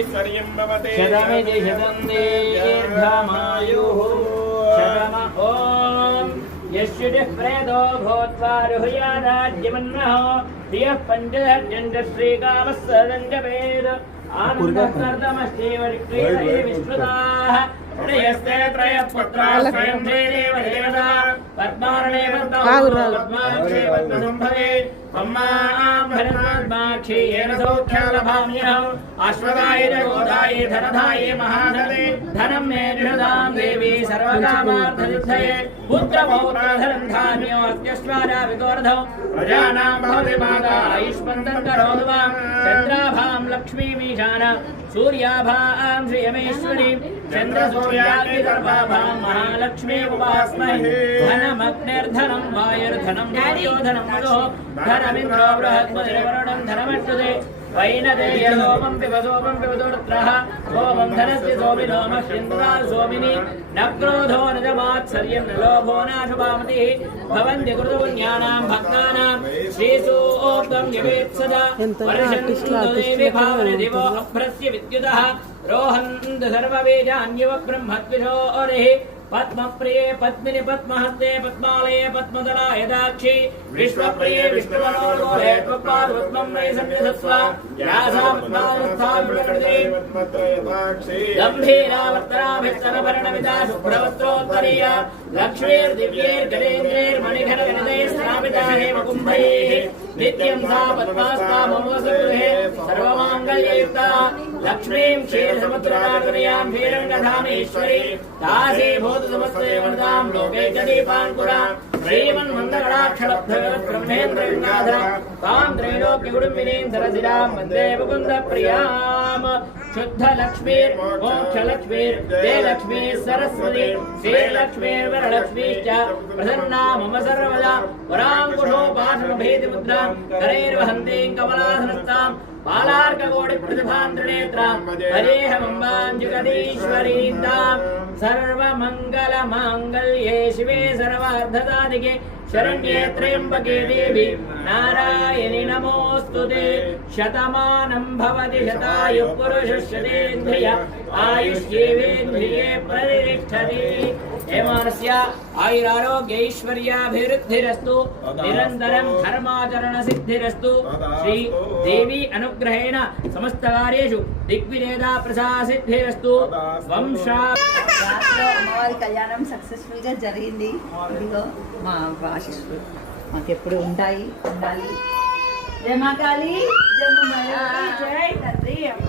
शतैश्वर्यं भवते शतमिति शतं दीर्घमायुः शतम ॐ यश्युतिः प्रेतो भूत्वा रुह्यादाज्यमन्नः धियः पञ्चदर्जञ्च श्रीकामः सदञ्जपेद आनन्दस्तर्दमश्चैव विश्रुताः त्रयस्ते त्रयः पुत्राः स्वयं देव देवता पद्मार्णे पद्माक्षे पद्मसम्भवे पद्माक्षी येन सौख्यं लभाम्यहम् अश्वदाय गोदाय धनधाय महाधने धनं मे दृढदां देवी सर्वकामार्थसिद्धये पुत्रपौत्रधनं धान्यो अत्यश्वारा विगोर्धौ प्रजानां भवति माता आयुष्मन्तं करोतु मां चन्द्राभां लक्ष्मीमीशान सूर्याभां श्रियमेश्वरीं चन्द्रसूर्याग्निगर्भाभां महालक्ष्मी उपास्महे धनमग्निर्धनं वायुर्धनं वायोधनं मधुः धनमिन्द्रो बृहस्पतिर्वरुणं धनमश्नुते वैनदेय सोमं पिबसोमं पिबदुर्त्रः सोमं धनस्य सोमिनोमश्चिन्द्रा सोमिनी न क्रोधो न च मात्सर्यं न लोभो नाशुभामतिः भवन्ति कृतपुण्यानां भक्तानां श्रीसूक्तं जपेत्सदा वर्षन्तु देवी भावने दिवो अभ्रस्य विद्युतः रोहन्त सर्ववेदान्यव ब्रह्मद्विषोरिः पद्मप्रिये पद्मिनि पद्महस्ते पद्मालये पद्मदलाय दाक्षी विश्वप्रिये विष्णुमनोर्गोले त्वपादपद्मं मे संयधस्व यासा पद्मावस्थाभिप्रकृते गम्भीरावर्तनाभिस्तनभरणमिता शुभ्रवस्त्रोत्तरीया लक्ष्मीर्दिव्यैर्गजेन्द्रैर्मणिघनगणिते स्थापिता हेमकुम्भैः नित्यं सा पद्मास्ता मम गृहे सर्वमाङ्गल्ययुक्ता लक्ष्मीं क्षीरसमुद्रकार्तनीयां क्षीरङ्गधामेश्वरी दासी समस्ते वरदां लोके च दीपाङ्कुरां श्रीमन्मन्दकटाक्षलब्धगत ब्रह्मेन्द्रगङ्गाधरां तां त्रैलोक्यकुटुम्बिनीं सरसिरां वन्दे मुकुन्दप्रियां शुद्धलक्ष्मीर्मोक्षलक्ष्मीर्जयलक्ष्मी सरस्वती श्रीलक्ष्मीर्वरलक्ष्मीश्च प्रसन्ना मम सर्वदा वराङ्कुशोपाशमभेदिमुद्रां करैर्वहन्तीं कमलासनस्तां बालार्ककोटिप्रतिभान्त्रिनेत्रां हरेहमम्बाञ्जुगदीश्वरीन्दां सर्वमङ्गलमाङ्गल्ये शिवे सर्वार्धसाधिके शरण्ये त्र्यम्बके देवी नारायणि नमोऽस्तुते शतमानं भवति शतायुः पुरुषः शतेन्द्रिय आयुष्येवेन्द्रिये प्रतिष्ठति हेमानस्य आयुरारोग्यैश्वर्याभिवृद्धिरस्तु निरन्तरं धर्माचरणसिद्धिरस्तु श्री देवी अनुग्रहेण समस्तकार्येषु दिग्विजयता प्रसादसिद्धिरस्तु వంశా అమ్మవారి కళ్యాణం సక్సెస్ఫుల్గా జరిగింది. ఇదిగో మా ఆశీస్సులు మాకెప్పుడు ఉండాలి. జయ మా కాళీ, జయ తండ్రి అమ్మ.